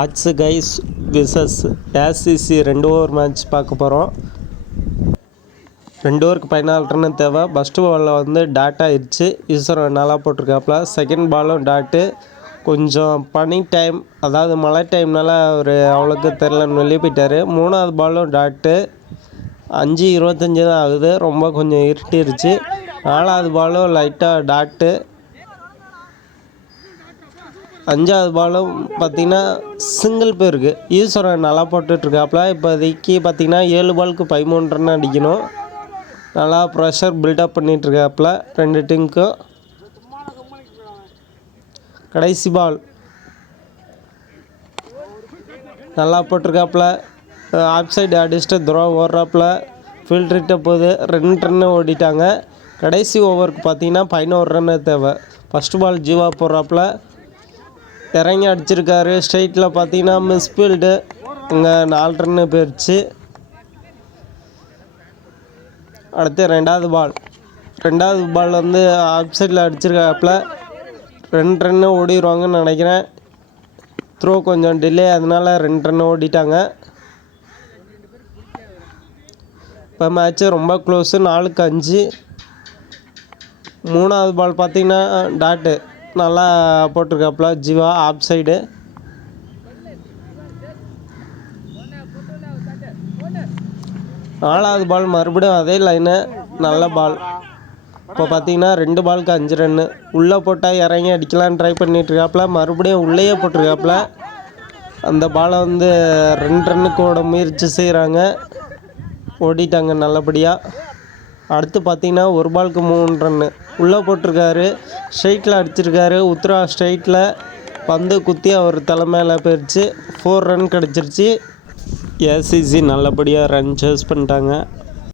Ads guys விசஸ் ACC 2 over match பார்க்க போகிறோம். 2 ஓவருக்கு 14 ரன் தேவை. ஃபஸ்ட்டு பாலில் வந்து டாட் ஆயிடுச்சு. ஈஸ்வரன் நல்லா போட்டிருக்காப்புல. செகண்ட் பாலும் டாட்டு. கொஞ்சம் பனி டைம், அதாவது மழை டைம்னால அவர் அவ்வளோக்கு தெரிலன்னு வெளியே போயிட்டார். 3வது பாலும் டாட்டு. 5:25 தான் ஆகுது. ரொம்ப கொஞ்சம் இருட்டிருச்சு. 4வது பாலும் லைட்டாக டாட்டு. 5வது பாலும் பார்த்திங்கன்னா சிங்கிள் பேருக்கு ஈஸ்வரன் நல்லா போட்டுட்ருக்காப்புல. இப்போதைக்கு பார்த்திங்கன்னா 7 பாலுக்கு 13 ரன் அடிக்கணும். நல்லா ப்ரெஷர் பில்டப் பண்ணிகிட்ருக்காப்புல 2 டீமுக்கும். கடைசி பால் நல்லா போட்டிருக்காப்புல. ஆஃப் சைடு அடிச்சுட்டு த்ரோ ஓடுறாப்புல. ஃபீல்ட்ரிட்ட போகுது. 2 ரன்னு ஓடிட்டாங்க. கடைசி ஓவருக்கு பார்த்திங்கன்னா 11 ரன்னு தேவை. ஃபஸ்ட்டு பால் ஜீவா போடுறாப்புல. இறங்கி அடிச்சிருக்காரு. ஸ்ட்ரைட்டில் பார்த்தீங்கன்னா மிஸ்ஃபீல்டு. இங்கே 4 ரன்னு போயிடுச்சு. அடுத்து 2வது பால் வந்து ஆஃப் சைடில் அடிச்சிருக்காப்புல. 2 ரன்னு ஓடிடுவாங்கன்னு நினைக்கிறேன். த்ரோ கொஞ்சம் டிலே, அதனால 2 ரன்னு ஓடிட்டாங்க. இப்போ மேட்ச்சு ரொம்ப க்ளோஸு, 4-5. 3வது பால் பார்த்தீங்கன்னா டாட்டு நல்லா போட்டிருக்காப்புல ஜீவா ஆஃப் சைடு. நாலாவது பால் மறுபடியும் அதே லைனு, நல்ல பால். இப்போ பார்த்தீங்கன்னா 2 பாலுக்கு 5 ரன்னு. உள்ளே போட்டால் இறங்கி அடிக்கலான்னு ட்ரை பண்ணிட்டுருக்காப்புல. மறுபடியும் உள்ளேயே போட்டிருக்காப்புல. அந்த பாலை வந்து 2 ரன்னுக்கு ஓட முயற்சி செய்கிறாங்க. ஓடிட்டாங்க நல்லபடியாக. அடுத்து பார்த்தீங்கன்னா 1 பாலுக்கு 3 ரன்னு. உள்ளே போட்டிருக்காரு. ஸ்ட்ரைட்டில் அடிச்சிருக்காரு. உத்ரா ஸ்ட்ரைட்டில் பந்து குத்தி அவர் தலைமையில் போயிடுச்சு. 4 ரன் கிடச்சிருச்சு. ஏசிசி நல்லபடியாக ரன் சேஸ் பண்ணிட்டாங்க.